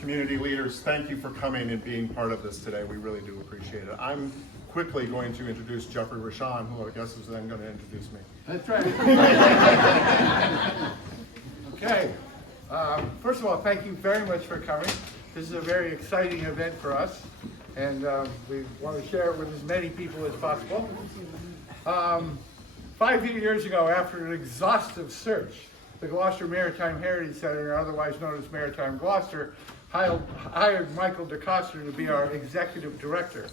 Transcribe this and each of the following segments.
Community leaders, thank you for coming and being part of this today. We really do appreciate it. I'm quickly going to introduce Jeffrey Rashan, who I guess is then going to introduce me. That's right. Okay. First of all, thank you very much for coming. This is a very exciting event for us, and we want to share it with as many people as possible. 5 years ago, after an exhaustive search, the Gloucester Maritime Heritage Center, otherwise known as Maritime Gloucester, hired Michael DeCoster to be our executive director.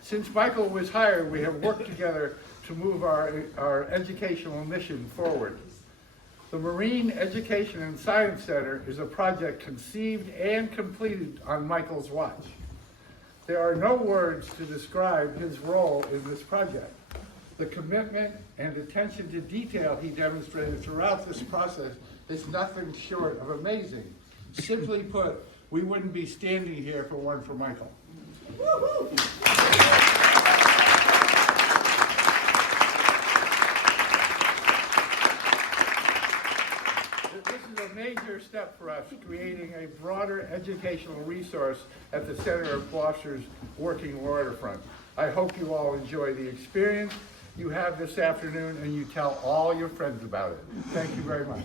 Since Michael was hired, we have worked together to move our educational mission forward. The Marine Education and Science Center is a project conceived and completed on Michael's watch. There are no words to describe his role in this project. The commitment and attention to detail he demonstrated throughout this process is nothing short of amazing. Simply put, we wouldn't be standing here if it weren't for Michael. This is a major step for us, creating a broader educational resource at the center of Gloucester's working waterfront. I hope you all enjoy the experience you have this afternoon, and you tell all your friends about it. Thank you very much.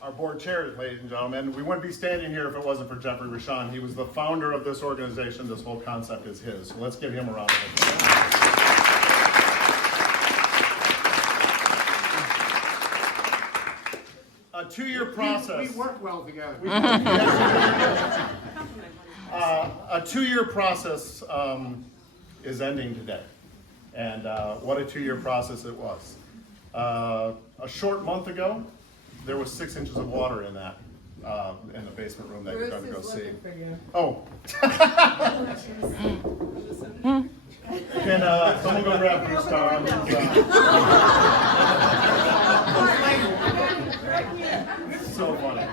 Our board chair, ladies and gentlemen, we wouldn't be standing here if it wasn't for Jeffrey Rashan. He was the founder of this organization. This whole concept is his. So let's give him a round of applause. A 2-year process. We work well together. A 2-year process is ending today. And what a 2-year process it was. A short month ago, there was 6 inches of water in that, in the basement room that you're going to go see. Oh. Can someone go grab Bruce Star? So funny.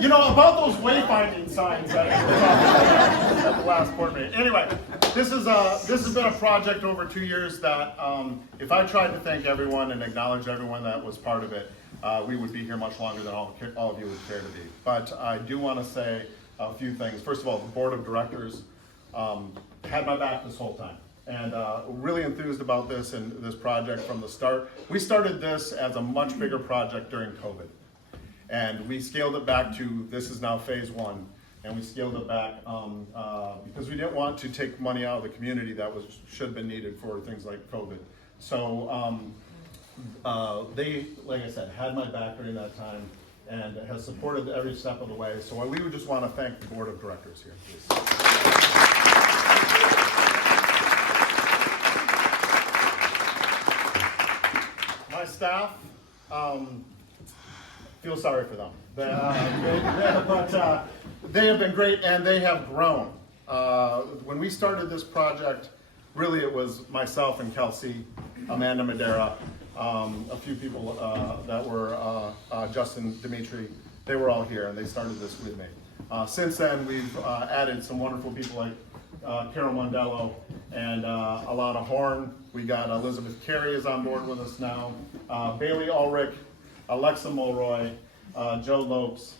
You know, about those wayfinding signs that at the last board meeting. Anyway, this has been a project over 2 years that if I tried to thank everyone and acknowledge everyone that was part of it, we would be here much longer than all of you would care to be. But I do want to say a few things. First of all, the board of directors had my back this whole time. And really enthused about this and this project from the start. We started this as a much bigger project during COVID. And we scaled it back to, this is now phase 1. And we scaled it back because we didn't want to take money out of the community that should have been needed for things like COVID. So they, like I said, had my back during that time and has supported every step of the way. So we would just want to thank the board of directors here, please. My staff, feel sorry for them. But they have been great and they have grown. When we started this project, really it was myself and Kelsey, Amanda Madera, a few people that were Justin Dimitri. They were all here and they started this with me. Since then, we've added some wonderful people like Carol Mondello and Alana Horn. We got Elizabeth Carey is on board with us now. Bailey Ulrich, Alexa Mulroy, Joe Lopes,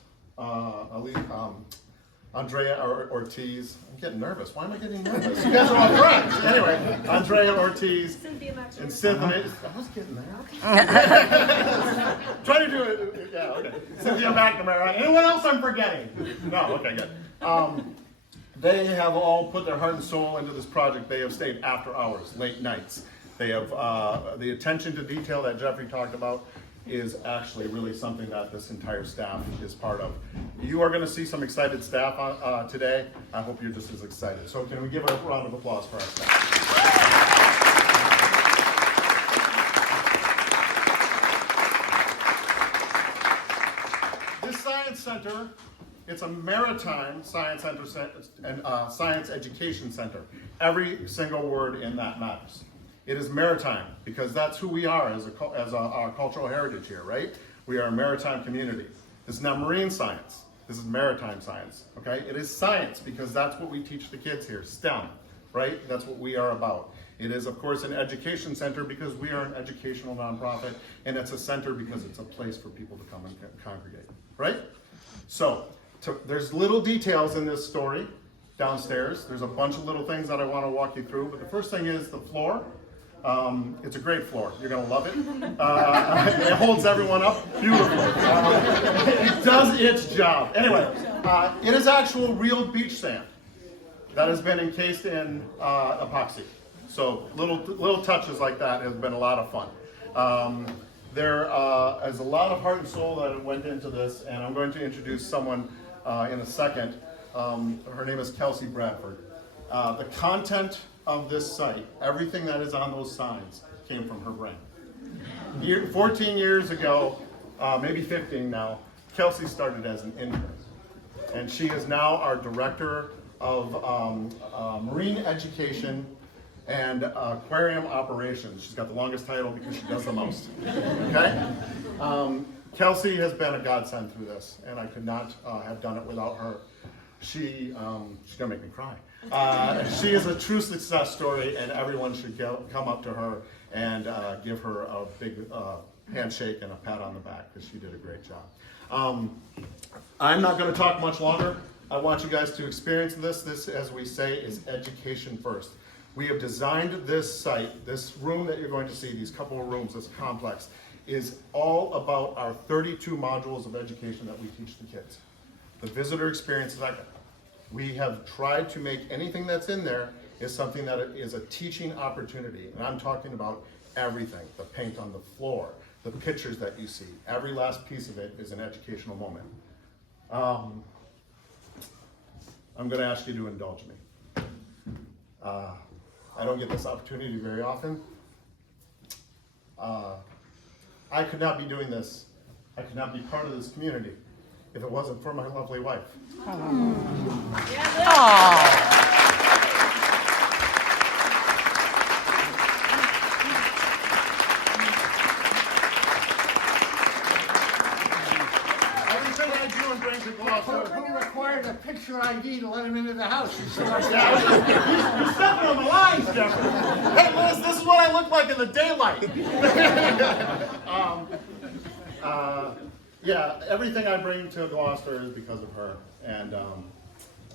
Andrea Ortiz. I'm getting nervous. Why am I getting nervous? You guys are all friends. Anyway, Andrea Ortiz and Cynthia. I was getting there. Try to do it. Yeah, okay. Cynthia McNamara. Anyone else I'm forgetting? No, okay, good. They have all put their heart and soul into this project. They have stayed after hours, late nights. They have the attention to detail that Jeffrey talked about is actually really something that this entire staff is part of. You are going to see some excited staff today. I hope you're just as excited. So can we give a round of applause for our staff? This Science Center, it's a maritime science center and science education center. Every single word in that matters. It is maritime because that's who we are as our cultural heritage here, right? We are a maritime community. This is not marine science. This is maritime science, okay? It is science because that's what we teach the kids here, STEM, right? That's what we are about. It is, of course, an education center because we are an educational nonprofit, and it's a center because it's a place for people to come and congregate, right? So, there's little details in this story downstairs. There's a bunch of little things that I want to walk you through, but the first thing is the floor. It's a great floor. You're going to love it. It holds everyone up. Beautiful. It does its job. Anyway, it is actual real beach sand that has been encased in epoxy. So little touches like that has been a lot of fun. There is a lot of heart and soul that went into this, and I'm going to introduce someone in a second. Her name is Kelsey Bradford. The content of this site, everything that is on those signs, came from her brain. 14 years ago, maybe 15 now, Kelsey started as an intern. And she is now our director of marine education and aquarium operations. She's got the longest title because she does the most. Okay? Kelsey has been a godsend through this, and I could not have done it without her. She's gonna make me cry. She is a true success story, and everyone should come up to her and give her a big handshake and a pat on the back because she did a great job. I'm not going to talk much longer. I want you guys to experience this. This, as we say, is education first. We have designed this site, this room that you're going to see, these couple of rooms, this complex, is all about our 32 modules of education that we teach the kids. The visitor experience is we have tried to make anything that's in there is something that is a teaching opportunity. And I'm talking about everything, the paint on the floor, the pictures that you see. Every last piece of it is an educational moment. I'm going to ask you to indulge me. I don't get this opportunity very often. I could not be doing this. I could not be part of this community if it wasn't for my lovely wife. Everything I do and bring to Gloucester. Who required a picture ID to let him into the house? You're stepping on the lines, Jeffrey. Hey, Liz, this is what I look like in the daylight. Yeah, everything I bring to Gloucester is because of her, and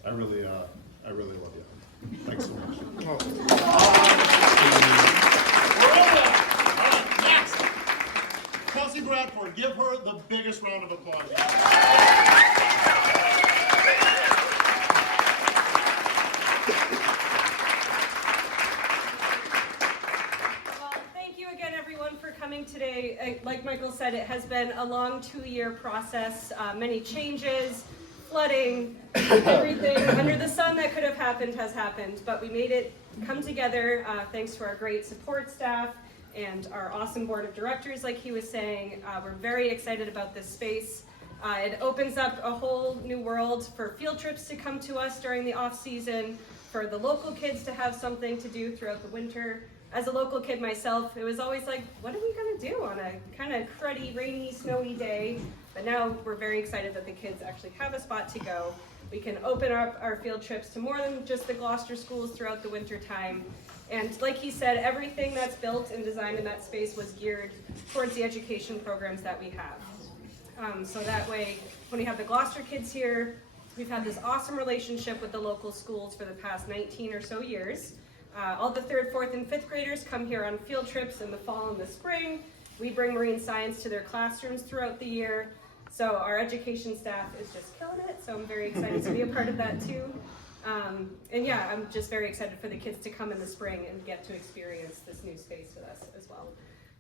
I really love you. Thanks so much. All right, next, Kelsey Bradford. Give her the biggest round of applause. Today, like Michael said, it has been a long 2-year process, many changes, flooding, everything under the sun that could have happened has happened, but we made it come together thanks to our great support staff and our awesome board of directors, like he was saying. We're very excited about this space. It opens up a whole new world for field trips to come to us during the off season, for the local kids to have something to do throughout the winter. As a local kid myself, it was always like, what are we gonna do on a kind of cruddy, rainy, snowy day? But now we're very excited that the kids actually have a spot to go. We can open up our field trips to more than just the Gloucester schools throughout the winter time. And like he said, everything that's built and designed in that space was geared towards the education programs that we have. So that way, when we have the Gloucester kids here, we've had this awesome relationship with the local schools for the past 19 or so years. All the 3rd, 4th, and 5th graders come here on field trips in the fall and the spring. We bring marine science to their classrooms throughout the year. So our education staff is just killing it. So I'm very excited to be a part of that too. And yeah, I'm just very excited for the kids to come in the spring and get to experience this new space with us as well.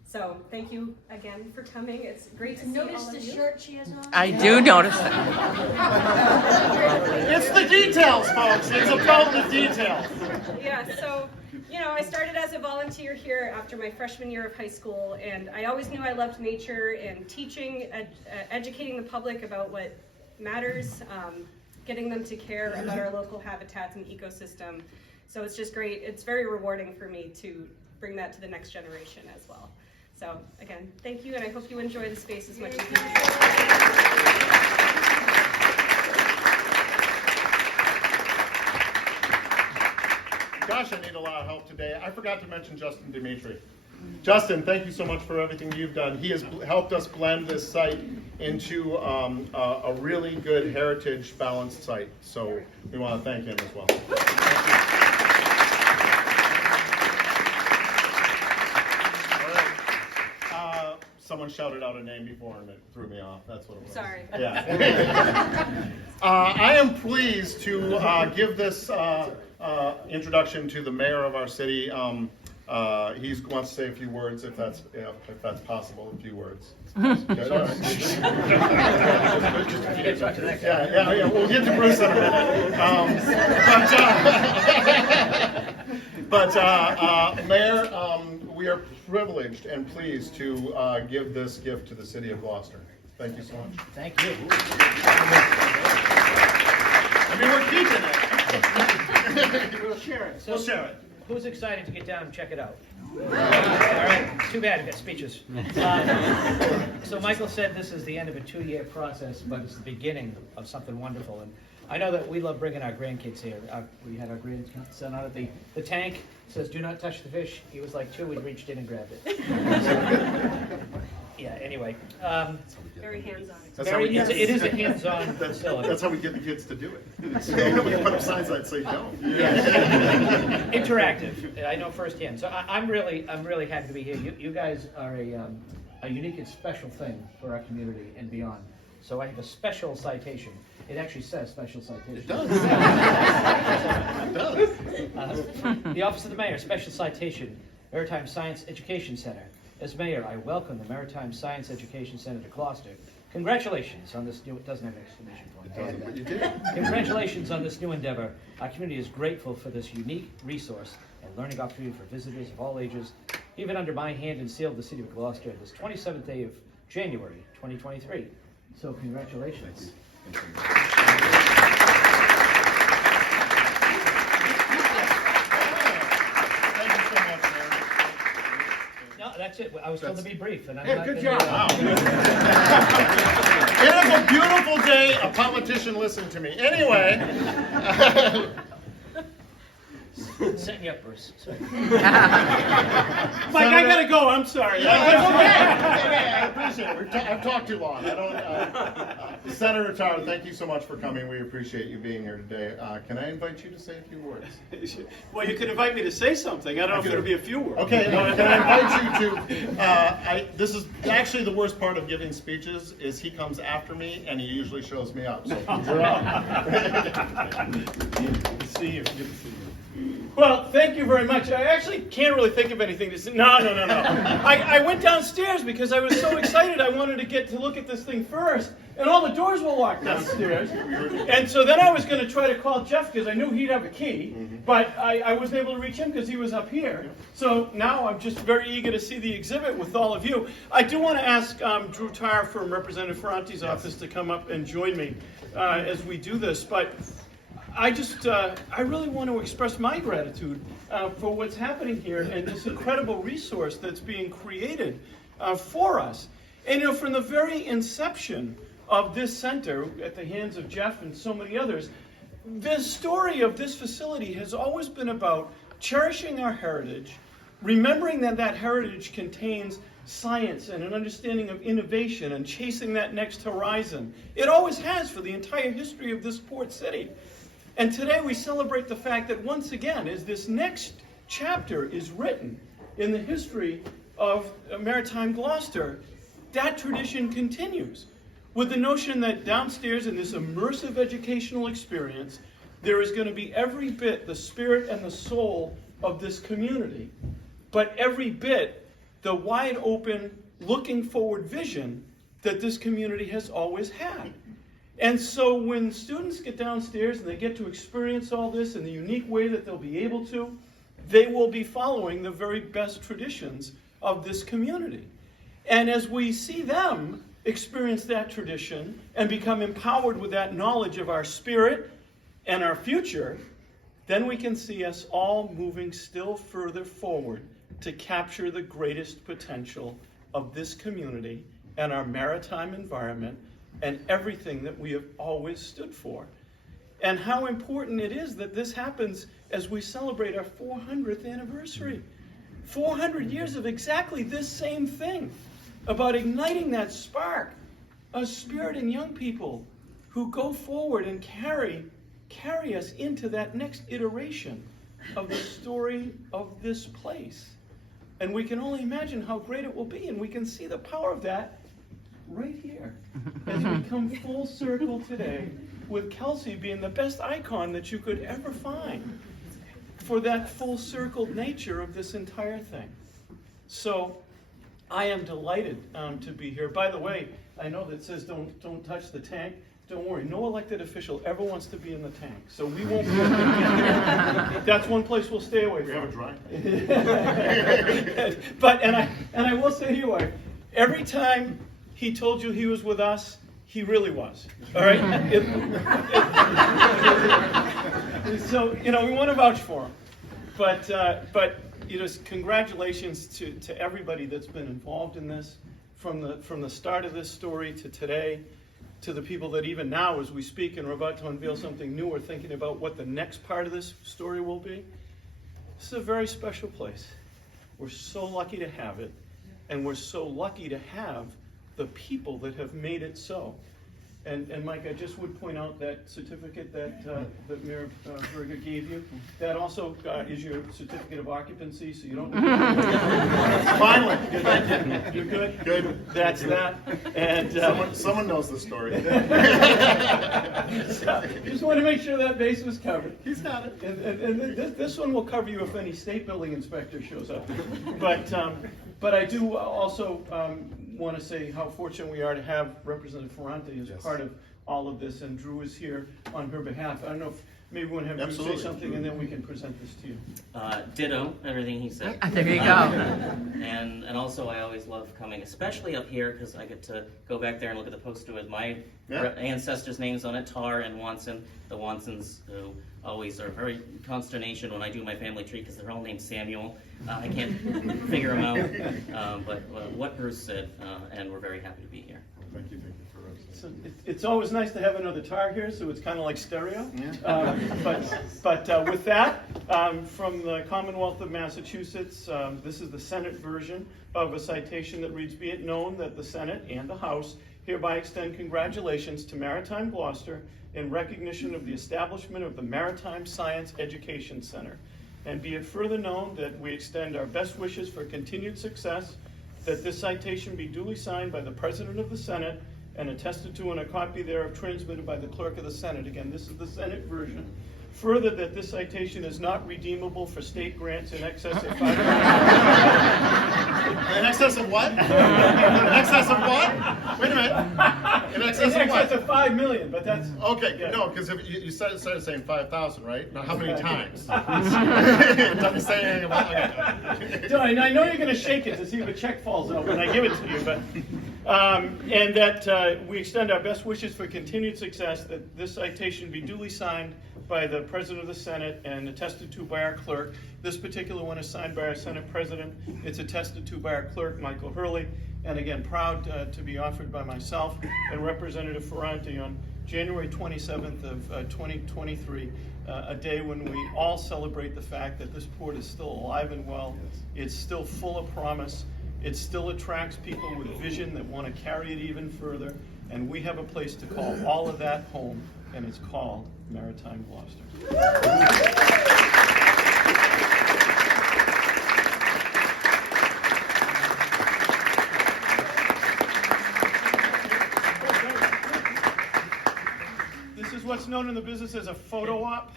So thank you again for coming. It's great to see all of you. Notice the shirt she has on? I do notice that. It's the details, folks. It's about the details. Yeah, so, I started as a volunteer here after my freshman year of high school, and I always knew I loved nature and teaching, educating the public about what matters, getting them to care about our local habitats and ecosystem. So it's just great. It's very rewarding for me to bring that to the next generation as well. So again, thank you, and I hope you enjoy the space as much as you do. Gosh, I need a lot of help today. I forgot to mention Justin Dimitri. Justin, thank you so much for everything you've done. He has helped us blend this site into a really good heritage balanced site. So we want to thank him as well. Someone shouted out a name before and it threw me off. That's what it was. Sorry. Yeah. I am pleased to give this introduction to the mayor of our city. He wants to say a few words, if that's possible. A few words. Good, all right. Yeah. We'll get to Bruce in a minute. Mayor, we are privileged and pleased to give this gift to the city of Gloucester. Thank you so much. Thank you. I mean, we're keeping it. We'll share it. We'll share it. Who's excited to get down and check it out? All right. Too bad we got speeches. So Michael said this is the end of a 2-year process, but it's the beginning of something wonderful. And I know that we love bringing our grandkids here. We had our grandson out at the tank. Says, "Do not touch the fish." He was like 2. We reached in and grabbed it. Yeah. Anyway. Very hands-on. It is a hands-on facility. That's how we get the kids to do it. We put up signs that say don't. Yes. Interactive. I know firsthand. So I'm really happy to be here. You guys are a unique and special thing for our community and beyond. So I have a special citation. It actually says special citation. It does. It does. The Office of the Mayor, special citation, Maritime Science Education Center. As mayor, I welcome the Maritime Science Education Center to Gloucester. Congratulations on this new, it doesn't have an exclamation point. It doesn't, but you did. Congratulations on this new endeavor. Our community is grateful for this unique resource and learning opportunity for visitors of all ages. Even under my hand and seal of the city of Gloucester this 27th day of January, 2023. So congratulations. Thank you. No, that's it. I was told to be brief, and I'm Hey, not good gonna job. do Wow. that. It is a beautiful day. A politician listened to me. Anyway. Setting you up, Bruce. Sorry. Mike, I gotta go. I'm sorry. Yeah, okay. I appreciate it. I've talked too long. I don't. Senator Tar, thank you so much for coming. We appreciate you being here today. Can I invite you to say a few words? Well, you could invite me to say something. I don't know if it'll be a few words. Okay, can I invite you to? This is actually the worst part of giving speeches. Is he comes after me and he usually shows me up. So you're up. Good to see you. Good to see you. Well, thank you very much. I actually can't really think of anything to say. No. I went downstairs because I was so excited. I wanted to get to look at this thing first, and all the doors were locked downstairs. And so then I was going to try to call Jeff because I knew he'd have a key, but I wasn't able to reach him because he was up here. So now I'm just very eager to see the exhibit with all of you. I do want to ask Drew Tarr from Representative Ferrante's office to come up and join me as we do this, but I really want to express my gratitude for what's happening here and this incredible resource that's being created for us. And from the very inception of this center, at the hands of Jeff and so many others, the story of this facility has always been about cherishing our heritage, remembering that that heritage contains science and an understanding of innovation and chasing that next horizon. It always has for the entire history of this port city. And today we celebrate the fact that once again, as this next chapter is written in the history of Maritime Gloucester, that tradition continues with the notion that downstairs in this immersive educational experience, there is going to be every bit the spirit and the soul of this community, but every bit the wide open, looking forward vision that this community has always had. And so when students get downstairs and they get to experience all this in the unique way that they'll be able to, they will be following the very best traditions of this community. And as we see them experience that tradition and become empowered with that knowledge of our spirit and our future, then we can see us all moving still further forward to capture the greatest potential of this community and our maritime environment and everything that we have always stood for. and how important it is that this happens as we celebrate our 400th anniversary. 400 years of exactly this same thing, about igniting that spark of spirit in young people who go forward and carry us into that next iteration of the story of this place. And we can only imagine how great it will be, and we can see the power of that right here as we come full circle today, with Kelsey being the best icon that you could ever find for that full circled nature of this entire thing. So I am delighted to be here. By the way, I know that it says don't touch the tank. Don't worry, no elected official ever wants to be in the tank, so we won't be able to get there. That's one place we'll stay away from. We have a dry. But and I will say to you, wife, every time he told you he was with us, he really was. All right. So we want to vouch for him, but congratulations to everybody that's been involved in this, from the start of this story to today. To the people that even now, as we speak and we're about to unveil something new, are thinking about what the next part of this story will be. This is a very special place. We're so lucky to have it, and we're so lucky to have the people that have made it so. And Mike, I just would point out that certificate that Mayor Verga gave you. That also is your certificate of occupancy, so you don't. Finally, you're good. Good. That's that. And someone knows the story. Just want to make sure that base was covered. He's got it. And this one will cover you if any state building inspector shows up. But I do also want to say how fortunate we are to have Representative Ferrante as part of all of this, and Drew is here on her behalf. I don't know if maybe we want to have Drew say something, and then we can present this to you. Ditto everything he said. There you go. And also I always love coming, especially up here, because I get to go back there and look at the poster with my ancestors' names on it, Tar and Wanson. The Wansons, who always are very consternation when I do my family tree, because they're all named Samuel. I can't figure them out. But what Bruce said, and we're very happy to be here. Thank you for So it's always nice to have another Tar here, so it's kind of like stereo. But with that, from the Commonwealth of Massachusetts, this is the Senate version of a citation that reads, "Be it known that the Senate and the House hereby extend congratulations to Maritime Gloucester in recognition of the establishment of the Maritime Science Education Center. And be it further known that we extend our best wishes for continued success, that this citation be duly signed by the President of the Senate and attested to and a copy thereof transmitted by the Clerk of the Senate." Again, this is the Senate version. Further, that this citation is not redeemable for state grants in excess of $5 million. In excess of what? In excess of what? Wait a minute. In excess of what? of $5 million, but that's Okay, yeah. no, because you started saying 5,000, right? Now, how many times? Doesn't say anything about it. I know you're going to shake it to see if a check falls out when I give it to you, but and that we extend our best wishes for continued success, that this citation be duly signed by the President of the Senate and attested to by our clerk. This particular one is signed by our Senate President. It's attested to by our clerk, Michael Hurley. And again, proud to be offered by myself and Representative Ferrante on January 27th of 2023, a day when we all celebrate the fact that this port is still alive and well. It's still full of promise. It still attracts people with vision that want to carry it even further. And we have a place to call all of that home, and it's called Maritime Gloucester. This is what's known in the business as a photo op.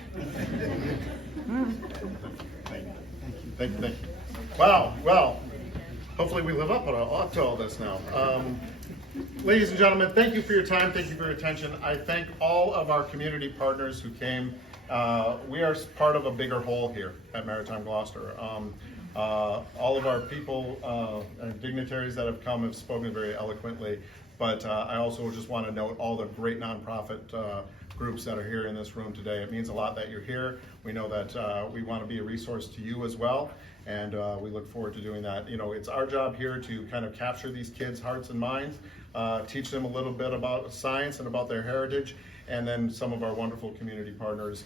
Thank you. Wow, well, hopefully we live up to all this now. Ladies and gentlemen, thank you for your time. Thank you for your attention. I thank all of our community partners who came. We are part of a bigger whole here at Maritime Gloucester. All of our people and dignitaries that have come have spoken very eloquently, but I also just want to note all the great nonprofit groups that are here in this room today. It means a lot that you're here. We know that we want to be a resource to you as well. and we look forward to doing that. You know, it's our job here to kind of capture these kids' hearts and minds, teach them a little bit about science and about their heritage, and then some of our wonderful community partners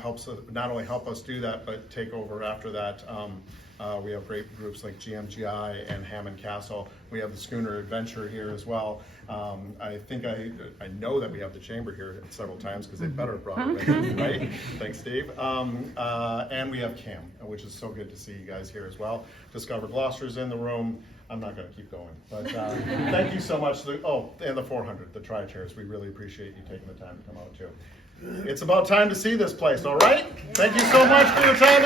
helps not only help us do that, but take over after that. We have great groups like GMGI and Hammond Castle. We have the Schooner Adventure here as well. I think I know that we have the Chamber here several times because they better have brought it with, right? Thanks, Steve. And we have CAM, which is so good to see you guys here as well. Discover Gloucester's in the room. I'm not going to keep going, but thank you so much. And the 400, the Tri-Chairs. We really appreciate you taking the time to come out too. It's about time to see this place, all right? Thank you so much for your time.